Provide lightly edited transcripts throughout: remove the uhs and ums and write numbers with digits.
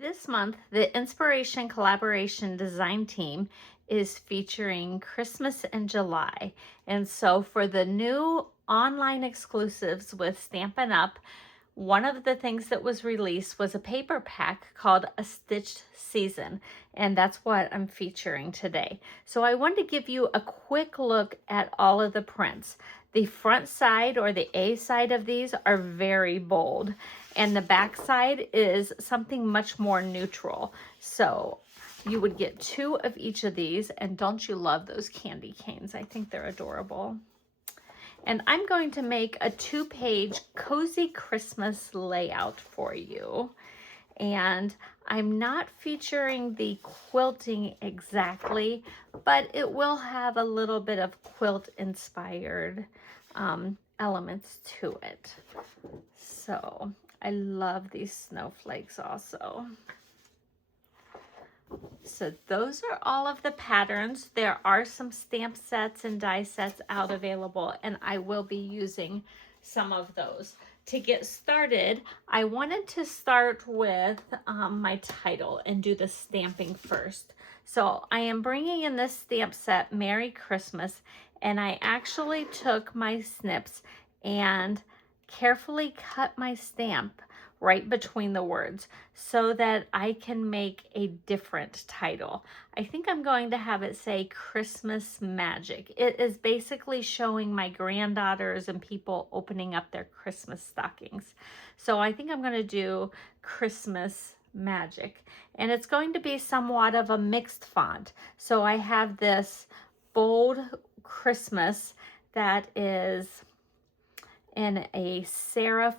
This month, the Inspiration Collaboration Design Team is featuring Christmas in July. And so for the new online exclusives with Stampin' Up!, one of the things that was released was a paper pack called A Stitched Season, and that's what I'm featuring today. So I wanted to give you a quick look at all of the prints. The front side, or the A side of these, are very bold, and the back side is something much more neutral. So you would get 2 of each of these, and don't you love those candy canes? I think they're adorable. And I'm going to make a 2-page cozy Christmas layout for you. And I'm not featuring the quilting exactly, but it will have a little bit of quilt inspired elements to it. So I love these snowflakes also. So those are all of the patterns. There are some stamp sets and die sets out available, and I will be using some of those. To get started, I wanted to start with my title and do the stamping first. So I am bringing in this stamp set, Merry Christmas, and I actually took my snips and carefully cut my stamp right between the words so that I can make a different title. I think I'm going to have it say Christmas Magic. It is basically showing my granddaughters and people opening up their Christmas stockings. So I think I'm going to do Christmas Magic, and it's going to be somewhat of a mixed font. So I have this bold Christmas that is in a serif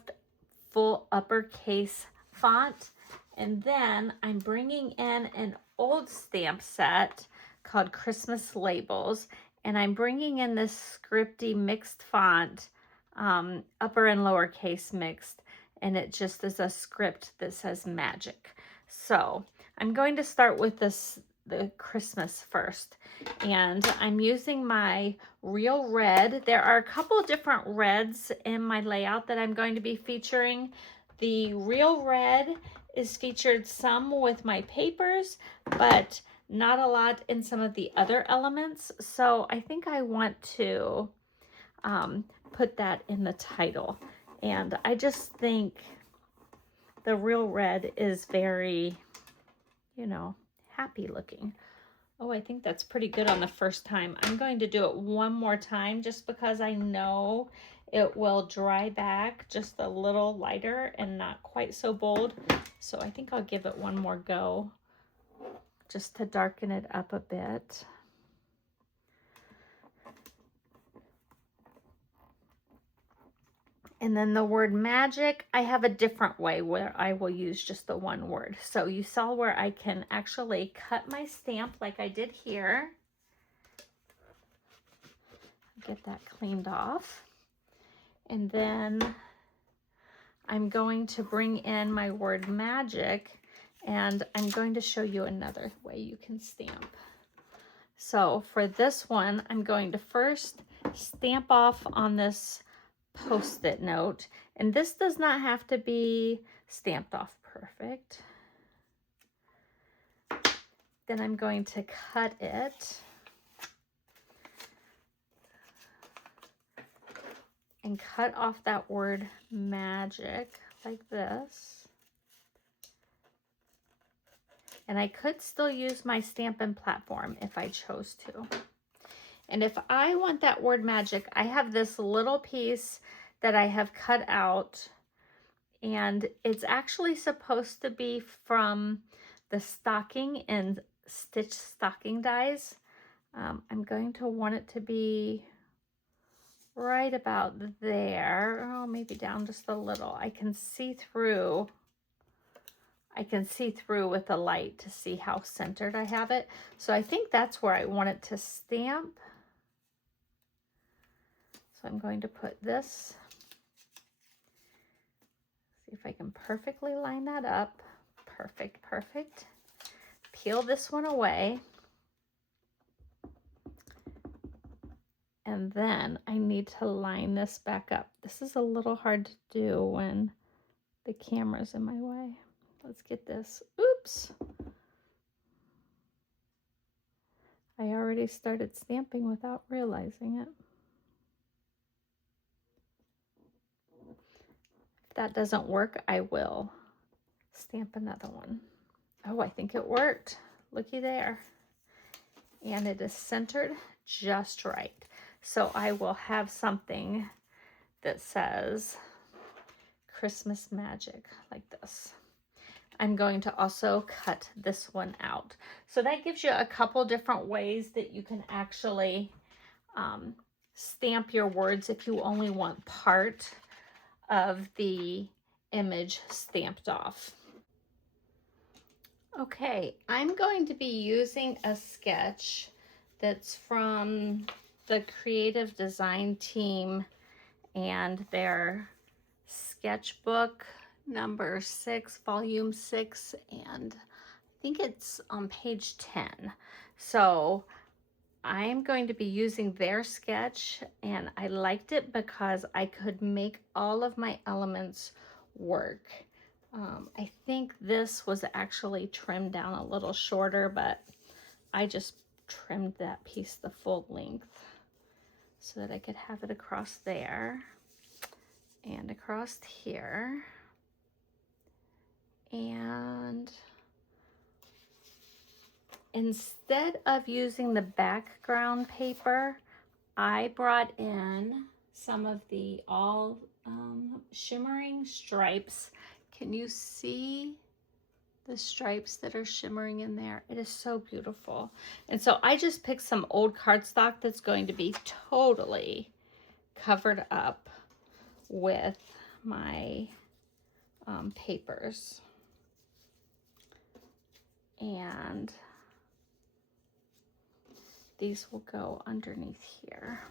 full uppercase font. And then I'm bringing in an old stamp set called Christmas Labels, and I'm bringing in this scripty mixed font, upper and lowercase mixed, and it just is a script that says magic. So I'm going to start with the Christmas first, and I'm using my real red. There are a couple different reds in my layout that I'm going to be featuring. The real red is featured some with my papers, but not a lot in some of the other elements. So I think I want to put that in the title. And I just think the real red is very, happy looking. Oh, I think that's pretty good on the first time. I'm going to do it one more time just because I know it will dry back just a little lighter and not quite so bold. So I think I'll give it one more go just to darken it up a bit. And then the word magic, I have a different way where I will use just the one word. So you saw where I can actually cut my stamp like I did here. Get that cleaned off. And then I'm going to bring in my word magic, and I'm going to show you another way you can stamp. So for this one, I'm going to first stamp off on this Post-it note, and this does not have to be stamped off perfect. Then I'm going to cut it and cut off that word magic like this. And I could still use my Stampin' platform if I chose to. And if I want that word magic, I have this little piece that I have cut out, and it's actually supposed to be from the stocking and stitch stocking dies. I'm going to want it to be right about there. Oh, maybe down just a little. I can see through with the light to see how centered I have it. So I think that's where I want it to stamp. So I'm going to put this, see if I can perfectly line that up. Perfect, perfect. Peel this one away. And then I need to line this back up. This is a little hard to do when the camera's in my way. Let's get this. Oops. I already started stamping without realizing it. If that doesn't work, I will stamp another one. Oh, I think it worked. Looky there. And it is centered just right. So I will have something that says Christmas magic like this. I'm going to also cut this one out. So that gives you a couple different ways that you can actually stamp your words if you only want part of the image stamped off. Okay, I'm going to be using a sketch that's from the creative design team and their sketchbook number 6, volume 6, and I think it's on page 10. So I'm going to be using their sketch, and I liked it because I could make all of my elements work. I think this was actually trimmed down a little shorter, but I just trimmed that piece the full length so that I could have it across there and across here. And instead of using the background paper, I brought in some of the all shimmering stripes. Can you see the stripes that are shimmering in there? It is so beautiful. And so I just picked some old cardstock that's going to be totally covered up with my papers. And these will go underneath here.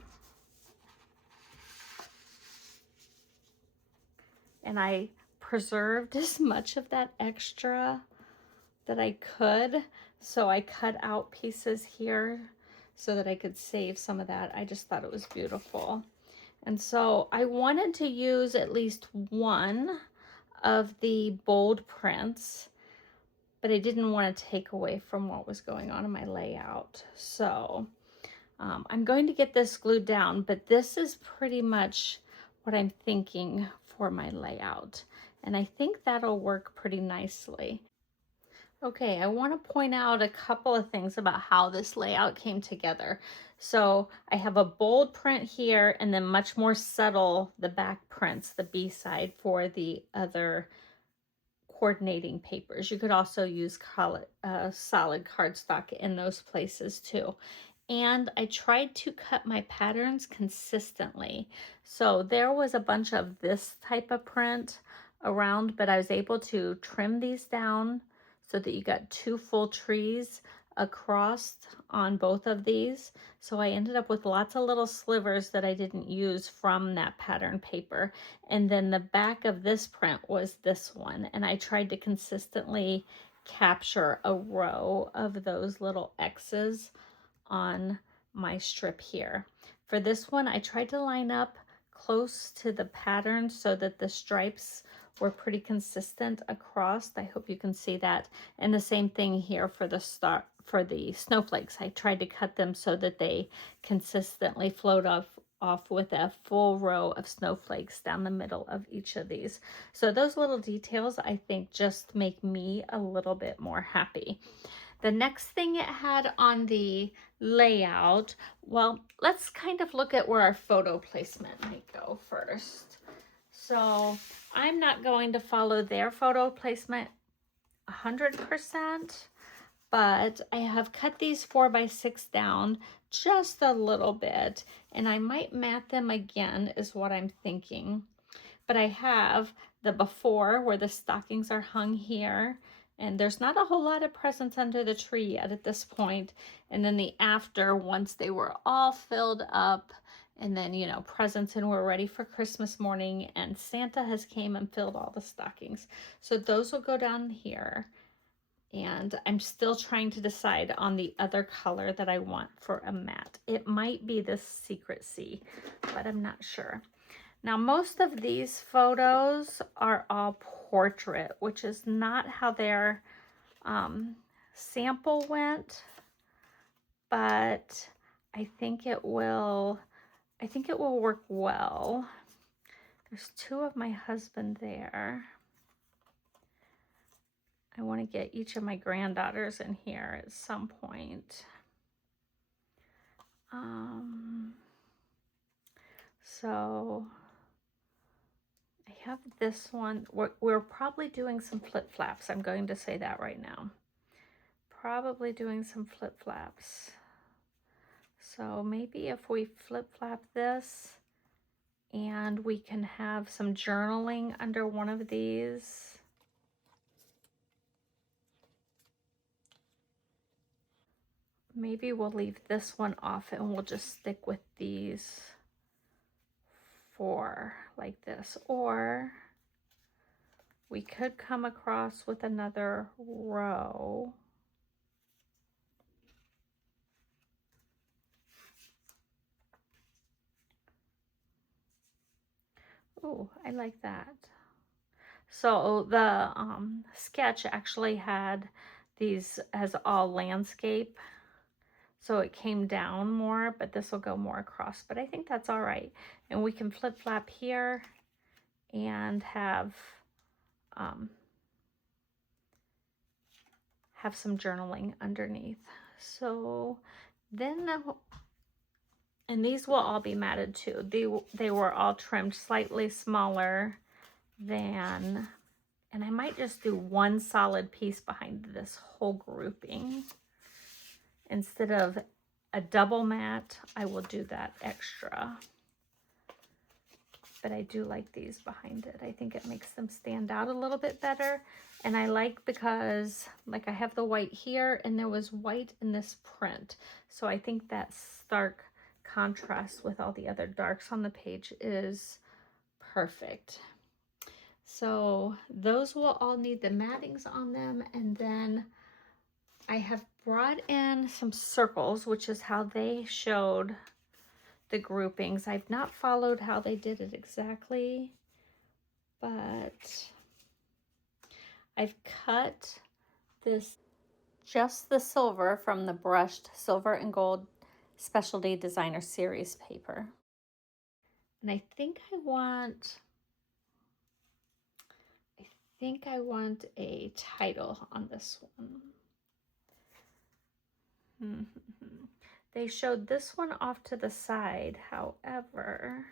And I preserved as much of that extra that I could. So I cut out pieces here so that I could save some of that. I just thought it was beautiful. And so I wanted to use at least one of the bold prints, but I didn't want to take away from what was going on in my layout. So I'm going to get this glued down, but this is pretty much what I'm thinking for my layout. And I think that'll work pretty nicely. Okay, I want to point out a couple of things about how this layout came together. So I have a bold print here and then much more subtle, the back prints, the B side for the other coordinating papers. You could also use solid cardstock in those places too. And I tried to cut my patterns consistently. So there was a bunch of this type of print around, but I was able to trim these down so that you got 2 full trees across on both of these. So I ended up with lots of little slivers that I didn't use from that pattern paper. And then the back of this print was this one. And I tried to consistently capture a row of those little X's on my strip here. For this one, I tried to line up close to the pattern so that the stripes were pretty consistent across. I hope you can see that. And the same thing here for the snowflakes. I tried to cut them so that they consistently float off with a full row of snowflakes down the middle of each of these. So those little details, I think, just make me a little bit more happy. The next thing it had on the layout, well, let's kind of look at where our photo placement might go first. So I'm not going to follow their photo placement 100%, but I have cut these 4x6 down just a little bit, and I might mat them again is what I'm thinking. But I have the before where the stockings are hung here, and there's not a whole lot of presents under the tree yet at this point. And then the after, once they were all filled up, and then, you know, presents and we're ready for Christmas morning, and Santa has came and filled all the stockings. So those will go down here. And I'm still trying to decide on the other color that I want for a mat. It might be this Secret Sea, but I'm not sure. Now, most of these photos are all portrait, which is not how their sample went, but I think it will work well. There's two of my husband there. I want to get each of my granddaughters in here at some point. So I have this one. We're probably doing some flip flaps. I'm going to say that right now. Probably doing some flip flaps. So maybe if we flip flap this and we can have some journaling under one of these. Maybe we'll leave this one off and we'll just stick with these four like this. Or we could come across with another row. Oh, I like that. So the sketch actually had these as all landscape. So it came down more, but this will go more across. But I think that's all right. And we can flip flap here and have some journaling underneath. So then, and these will all be matted too. They were all trimmed slightly smaller than, and I might just do one solid piece behind this whole grouping. Instead of a double mat, I will do that extra. But I do like these behind it. I think it makes them stand out a little bit better. And I like because, like, I have the white here and there was white in this print. So I think that stark contrast with all the other darks on the page is perfect. So those will all need the mattings on them. And then I have brought in some circles, which is how they showed the groupings. I've not followed how they did it exactly, but I've cut this, just the silver from the brushed silver and gold specialty designer series paper. And I think I want a title on this one. They showed this one off to the side. However,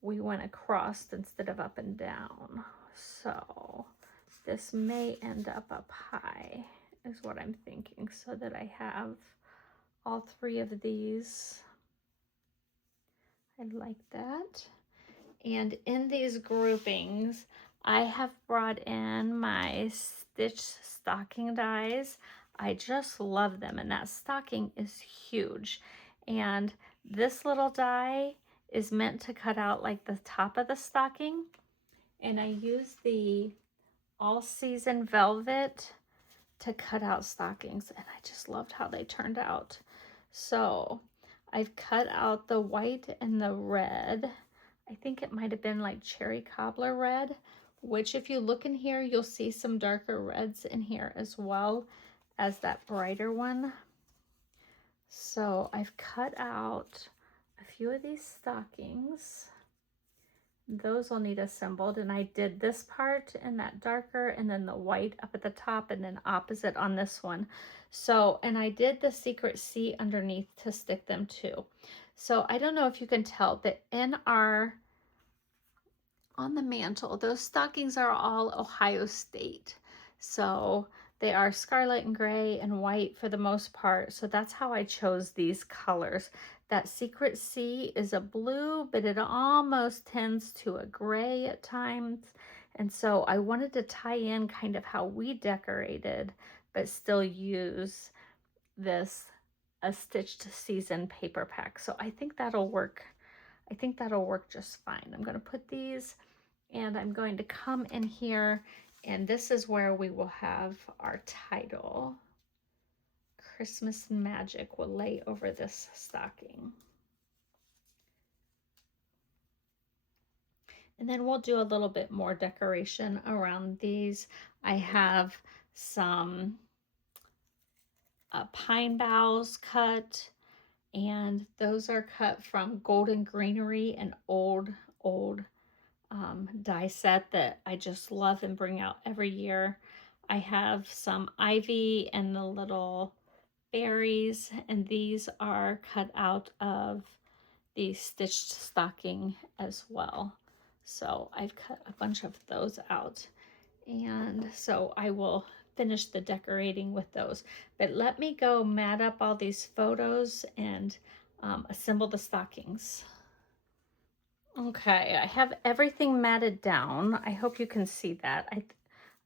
we went across instead of up and down. So this may end up high is what I'm thinking, so that I have all three of these. I like that. And in these groupings, I have brought in my stitch stocking dies. I just love them, and that stocking is huge. And this little die is meant to cut out like the top of the stocking. And I use the All Season Velvet to cut out stockings, and I just loved how they turned out. So I've cut out the white and the red. I think it might have been like cherry cobbler red, which if you look in here, you'll see some darker reds in here as well as that brighter one. So I've cut out a few of these stockings. Those will need assembled, and I did this part in that darker and then the white up at the top and then opposite on this one. So, and I did the Secret Sea underneath to stick them to. So I don't know if you can tell that on the mantle, those stockings are all Ohio State. So they are scarlet and gray and white for the most part. So that's how I chose these colors. That Secret Sea is a blue, but it almost tends to a gray at times. And so I wanted to tie in kind of how we decorated, but still use this a stitched season paper pack. So I think that'll work. I think that'll work just fine. I'm going to put these, and I'm going to come in here, and this is where we will have our title. Christmas Magic will lay over this stocking. And then we'll do a little bit more decoration around these. I have some pine boughs cut, and those are cut from Golden Greenery, an old die set that I just love and bring out every year. I have some ivy and the little berries, and these are cut out of the stitched stocking as well. So I've cut a bunch of those out, and so I will finish the decorating with those. But let me go mat up all these photos and assemble the stockings. Okay, I have everything matted down. I hope you can see that.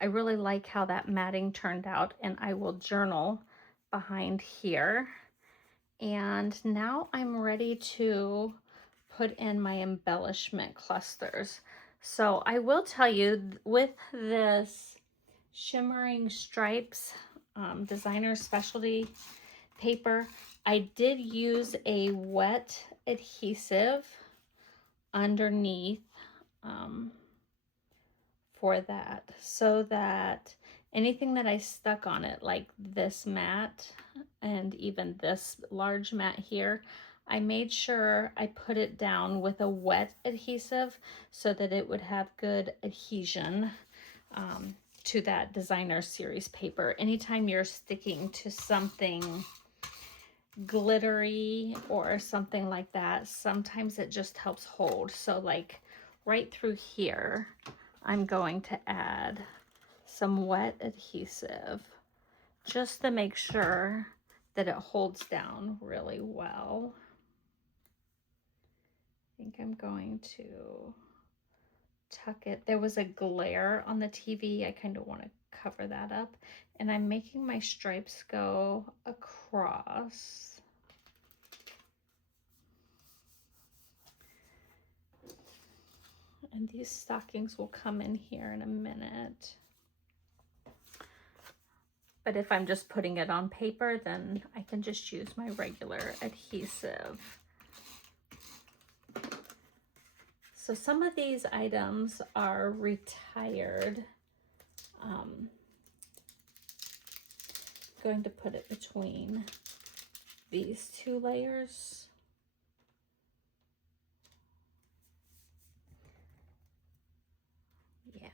I really like how that matting turned out, and I will journal behind here. And now I'm ready to put in my embellishment clusters. So I will tell you, with this Shimmering Stripes designer specialty paper, I did use a wet adhesive underneath for that, so that anything that I stuck on it, like this mat and even this large mat here, I made sure I put it down with a wet adhesive so that it would have good adhesion to that designer series paper. Anytime you're sticking to something glittery or something like that, sometimes it just helps hold. So like right through here, I'm going to add some wet adhesive just to make sure that it holds down really well. I think I'm going to tuck it. There was a glare on the TV. I kind of want to cover that up. And I'm making my stripes go across. And these stockings will come in here in a minute. But if I'm just putting it on paper, then I can just use my regular adhesive. So some of these items are retired. Going to put it between these two layers. Yeah.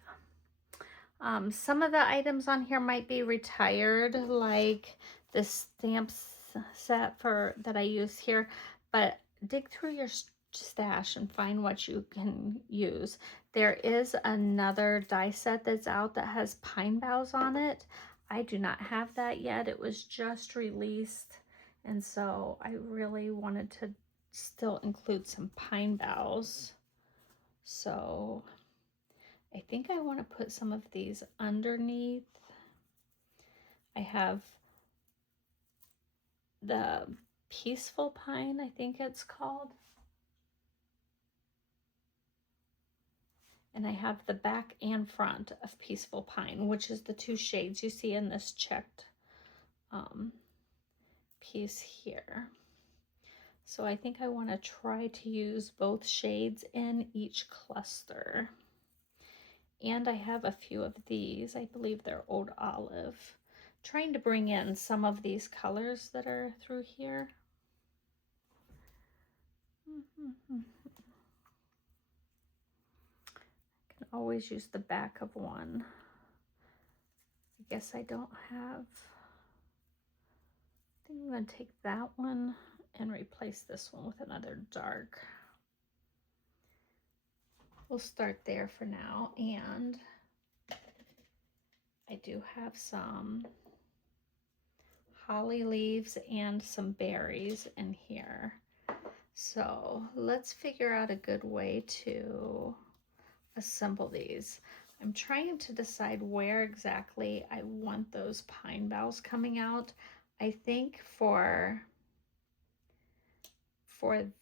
Some of the items on here might be retired, like the stamps set that I use here, but dig through your stash and find what you can use. There is another die set that's out that has pine boughs on it. I do not have that yet. It was just released, and so I really wanted to still include some pine boughs. So I think I want to put some of these underneath. I have the Peaceful Pine, I think it's called. And I have the back and front of Peaceful Pine, which is the two shades you see in this checked piece here. So I think I want to try to use both shades in each cluster. And I have a few of these. I believe they're Old Olive. Trying to bring in some of these colors that are through here. I can always use the back of one. I guess I don't have. I think I'm going to take that one and replace this one with another dark. We'll start there for now, and I do have some holly leaves and some berries in here. So let's figure out a good way to assemble these. I'm trying to decide where exactly I want those pine boughs coming out. I think for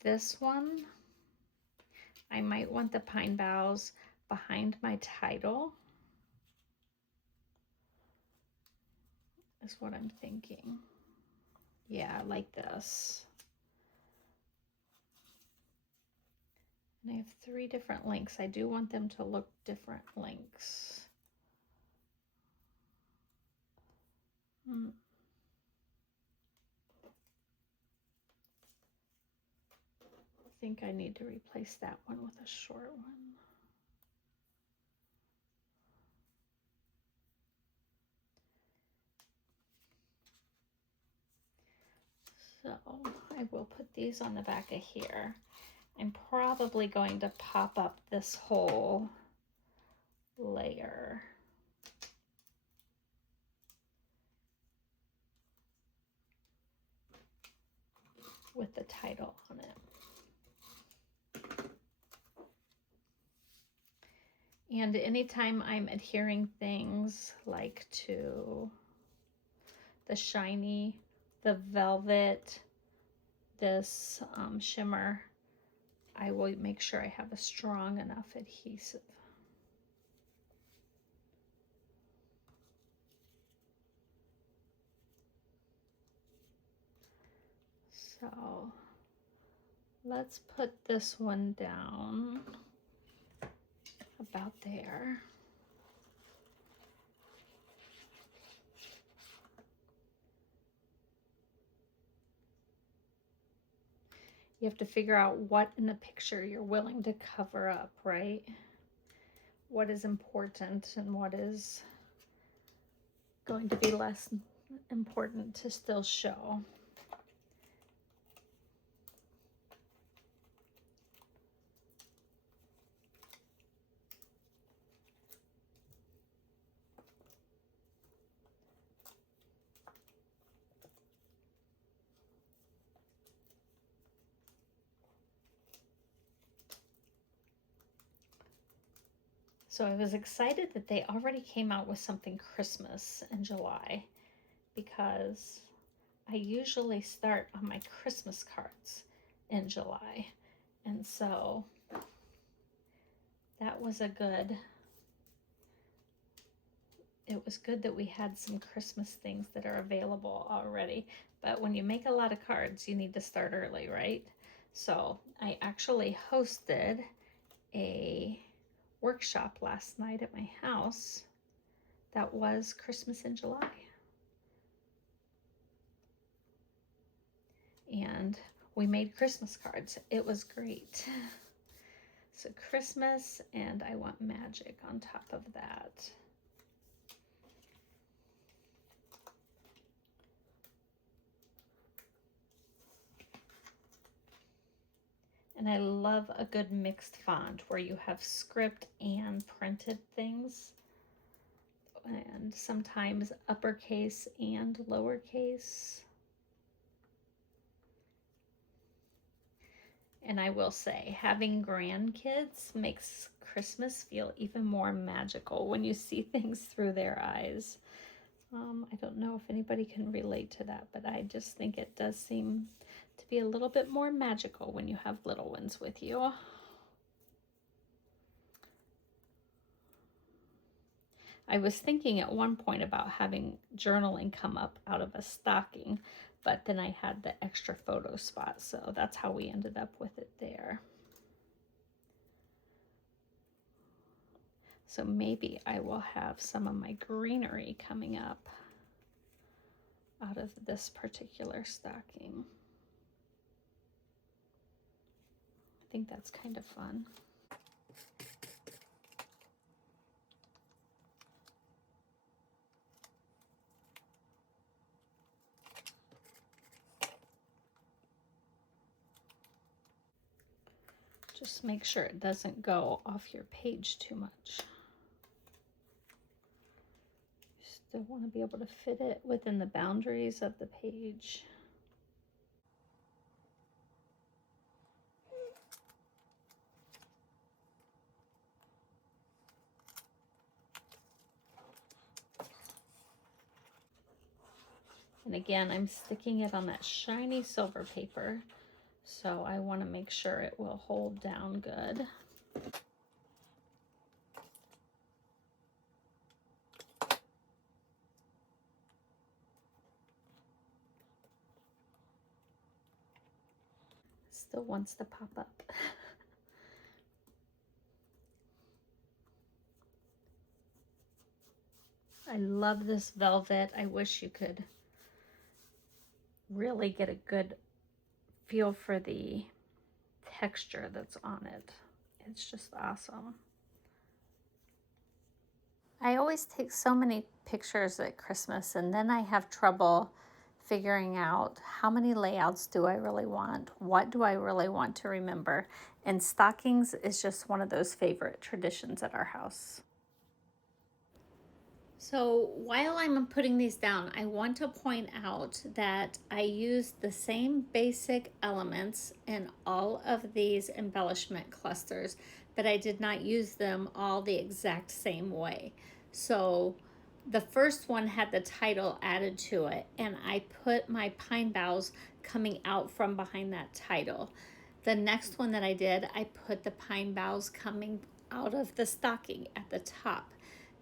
this one, I might want the pine boughs behind my title, is what I'm thinking. Yeah, like this. And I have 3 different links. I do want them to look different links. I think I need to replace that one with a short one. So I will put these on the back of here. I'm probably going to pop up this whole layer. With the title on it. And anytime I'm adhering things like to the shiny, the velvet, this shimmer, I will make sure I have a strong enough adhesive. So let's put this one down about there. You have to figure out what in the picture you're willing to cover up, right? What is important and what is going to be less important to still show. So I was excited that they already came out with something Christmas in July, because I usually start on my Christmas cards in July. And so that was it was good that we had some Christmas things that are available already. But when you make a lot of cards, you need to start early, right? So I actually hosted a workshop last night at my house that was Christmas in July. And we made Christmas cards. It was great. So Christmas, and I want magic on top of that. And I love a good mixed font where you have script and printed things, and sometimes uppercase and lowercase. And I will say, having grandkids makes Christmas feel even more magical when you see things through their eyes. I don't know if anybody can relate to that, but I just think it does seem to be a little bit more magical when you have little ones with you. I was thinking at one point about having journaling come up out of a stocking, but then I had the extra photo spot, so that's how we ended up with it there. So maybe I will have some of my greenery coming up out of this particular stocking. I think that's kind of fun. Just make sure it doesn't go off your page too much. You still want to be able to fit it within the boundaries of the page. And again, I'm sticking it on that shiny silver paper, so I want to make sure it will hold down good. Still wants to pop up. I love this velvet. I wish you could really get a good feel for the texture that's on it. It's just awesome. I always take so many pictures at Christmas, and then I have trouble figuring out how many layouts do I really want? What do I really want to remember? And stockings is just one of those favorite traditions at our house. So while I'm putting these down, I want to point out that I used the same basic elements in all of these embellishment clusters, but I did not use them all the exact same way. So the first one had the title added to it, and I put my pine boughs coming out from behind that title. The next one that I did, I put the pine boughs coming out of the stocking at the top.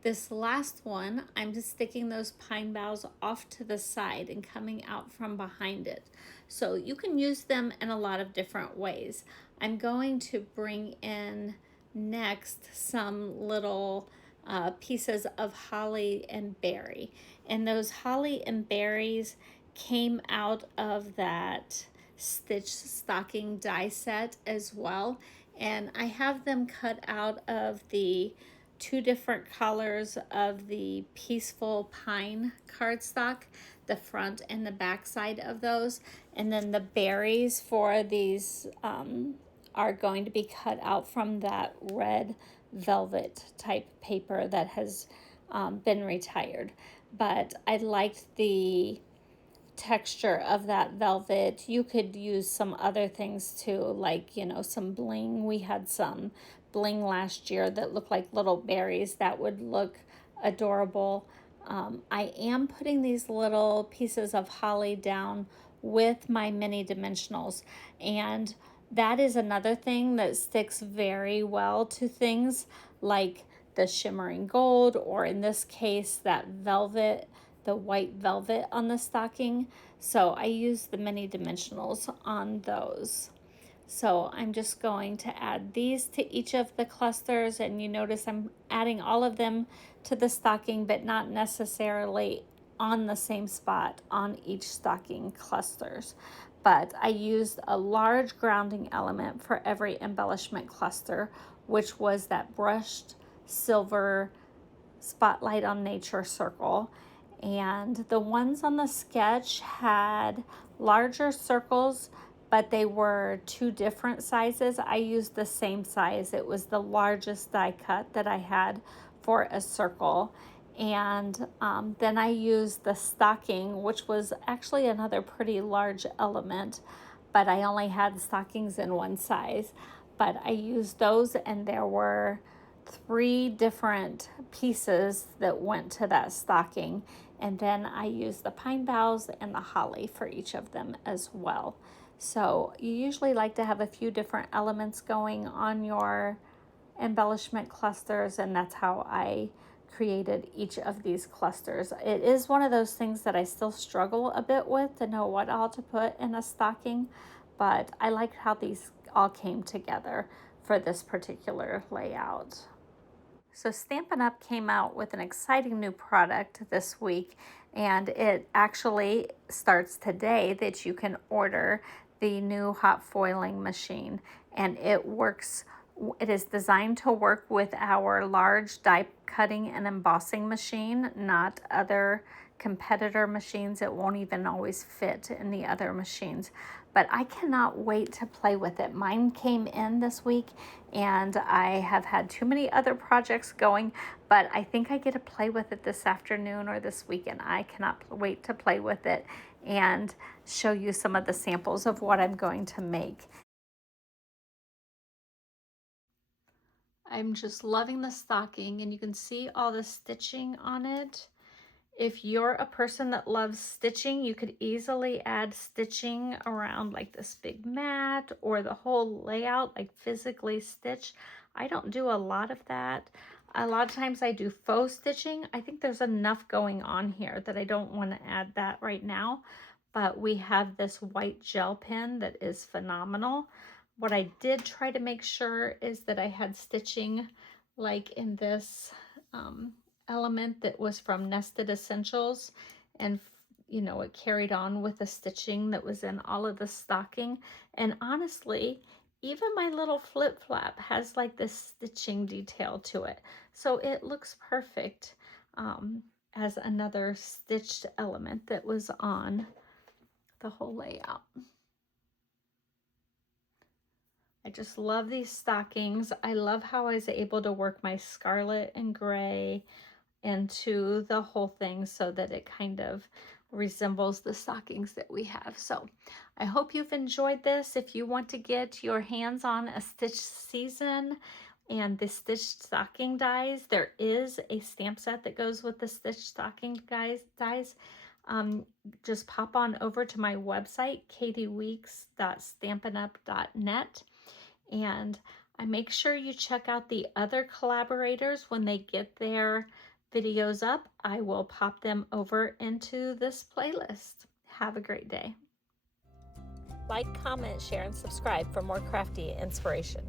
This last one, I'm just sticking those pine boughs off to the side and coming out from behind it. So you can use them in a lot of different ways. I'm going to bring in next some little pieces of holly and berry. And those holly and berries came out of that stitch stocking die set as well. And I have them cut out of the two different colors of the Peaceful Pine cardstock, the front and the back side of those. And then the berries for these are going to be cut out from that red velvet type paper that has been retired. But I liked the texture of that velvet. You could use some other things too, like, you know, some bling. We had some bling last year that looked like little berries that would look adorable. I am putting these little pieces of holly down with my mini dimensionals, and that is another thing that sticks very well to things like the shimmering gold, or in this case that velvet, the white velvet on the stocking. So I use the mini dimensionals on those. So I'm just going to add these to each of the clusters, and you notice I'm adding all of them to the stocking, but not necessarily on the same spot on each stocking clusters. But I used a large grounding element for every embellishment cluster, which was that brushed silver Spotlight on Nature circle. And the ones on the sketch had larger circles, but they were two different sizes. I used the same size. It was the largest die cut that I had for a circle. And then I used the stocking, which was actually another pretty large element, but I only had stockings in one size. But I used those, and there were 3 different pieces that went to that stocking. And then I used the pine boughs and the holly for each of them as well. So you usually like to have a few different elements going on your embellishment clusters, and that's how I created each of these clusters. It is one of those things that I still struggle a bit with to know what all to put in a stocking, but I like how these all came together for this particular layout. So Stampin' Up! Came out with an exciting new product this week, and it actually starts today that you can order the new hot foiling machine, and it is designed to work with our large die cutting and embossing machine, not other competitor machines. It won't even always fit in the other machines, but I cannot wait to play with it. Mine came in this week, and I have had too many other projects going, but I think I get to play with it this afternoon or this weekend. I cannot wait to play with it and show you some of the samples of what I'm going to make. I'm just loving the stocking, and you can see all the stitching on it. If you're a person that loves stitching, you could easily add stitching around like this big mat or the whole layout, like physically stitch. I don't do a lot of that. A lot of times I do faux stitching. I think there's enough going on here that I don't want to add that right now. But we have this white gel pen that is phenomenal. What I did try to make sure is that I had stitching like in this element that was from Nested Essentials, and you know, it carried on with the stitching that was in all of the stocking. And honestly, even my little flip flap has like this stitching detail to it, so it looks perfect as another stitched element that was on the whole layout. I just love these stockings. I love how I was able to work my scarlet and gray into the whole thing so that it kind of resembles the stockings that we have. So I hope you've enjoyed this. If you want to get your hands on a stitch season and the stitched stocking dies, there is a stamp set that goes with the stitched stocking dies. Just pop on over to my website, katieweeks.stampinup.net, and I make sure you check out the other collaborators when they get their videos up. I will pop them over into this playlist. Have a great day. Like, comment, share, and subscribe for more crafty inspiration.